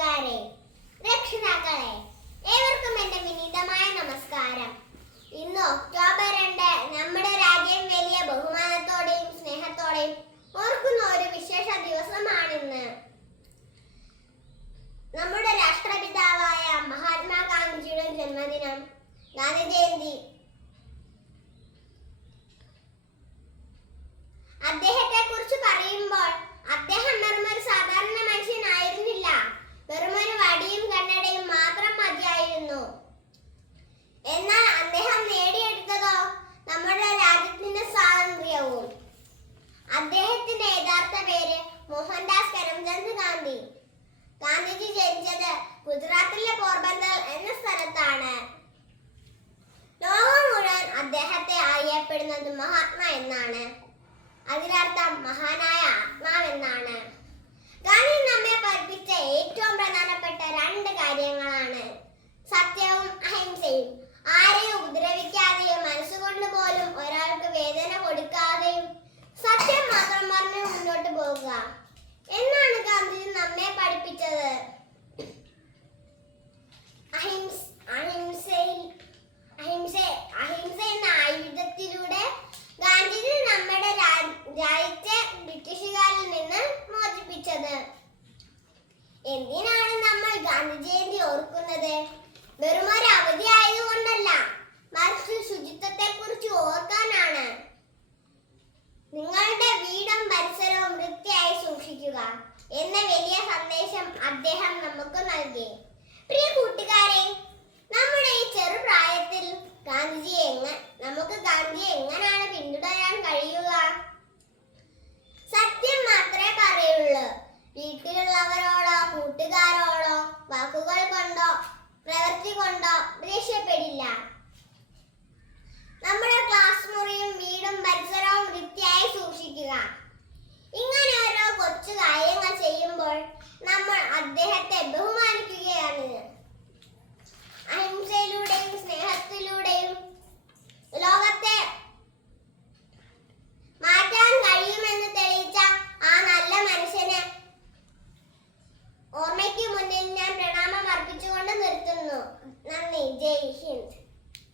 കൂട്ടുകാരെ, രക്ഷിതാക്കളെ, ഏവർക്കും എന്റെ വിനീതമായ നമസ്കാരം. ഇന്ന് ഒക്ടോബർ 2 നമ്മുടെ രാജ്യം വലിയ ബഹുമാനത്തോടെയും സ്നേഹത്തോടെയും ഓർക്കുന്ന ഒരു വിശേഷ ദിവസമാണിന്ന്. നമ്മുടെ രാഷ്ട്രപിതാവായ മഹാത്മാഗാന്ധിജിയുടെ ജന്മദിനം, ഗാന്ധി ജയന്തി. അദ്ദേഹത്തെ കുറിച്ച് പറയുമ്പോൾ അദ്ദേഹം വെറുമൊരു സാധാരണ മനുഷ്യനായിരുന്നില്ല. വെറുമൊരു വടിയും കണ്ണടയും മാത്രം മതിയായിരുന്നു. എന്നാൽ അദ്ദേഹം നേടിയെടുത്തതോ നമ്മുടെ രാജ്യത്തിന്റെ സ്വാതന്ത്ര്യവും. അദ്ദേഹത്തിന്റെ യഥാർത്ഥ പേര് മോഹൻദാസ് കരംചന്ദ് ഗാന്ധി. ഗാന്ധിജി ജനിച്ചത് ഗുജറാത്തിലെ പോർബന്ദർ എന്ന സ്ഥലത്താണ്. ലോകം മുഴുവൻ അദ്ദേഹത്തെ അറിയപ്പെടുന്നത് മഹാത്മാ എന്നാണ്. അതിനർത്ഥം മഹാനായ ആത്മാവെന്നാണ്. ഗാന്ധി നമ്മെ പഠിപ്പിച്ച ഏറ്റവും പ്രധാനപ്പെട്ട 2 കാര്യങ്ങളാണ് സത്യവും അഹിംസയും. ആരെയും ഉപദ്രവിക്കാതെയും മനസ്സുകൊണ്ട് പോലും ഒരാൾക്ക് വേദന കൊടുക്കാതെയും സത്യം മാത്രം പറഞ്ഞ് മുന്നോട്ട് പോകുക എന്നാണ് ഗാന്ധി നമ്മെ പഠിപ്പിച്ചത്. അഹിംസ എന്ന ആയുധത്തിലൂടെ ഗാന്ധിജി നമ്മുടെ രാജ്യത്തെ ബ്രിട്ടീഷുകാരിൽ നിന്ന് മോചിപ്പിച്ചത്. എന്തിനാണ് നമ്മൾ ഗാന്ധി ജയന്തി ഓർക്കുന്നത്? വെറുമൊരു അവധി ആയതുകൊണ്ടല്ല, മറിച്ച് ശുചിത്വത്തെ കുറിച്ച് ഓർക്കാനാണ്. നിങ്ങളുടെ വീടും പരിസരവും വൃത്തിയായി സൂക്ഷിക്കുക എന്ന വലിയ സന്ദേശം അദ്ദേഹം നമുക്ക് നൽകി. പ്രിയ കൂട്ടുകാരെ, നമ്മുടെ ഈ ചെറുപ്രായത്തിൽ നമുക്ക് ഗാന്ധിയെ എങ്ങനെയാണ് പിന്തുടരാൻ കഴിയുക? സത്യം മാത്രമേ പറയൂ.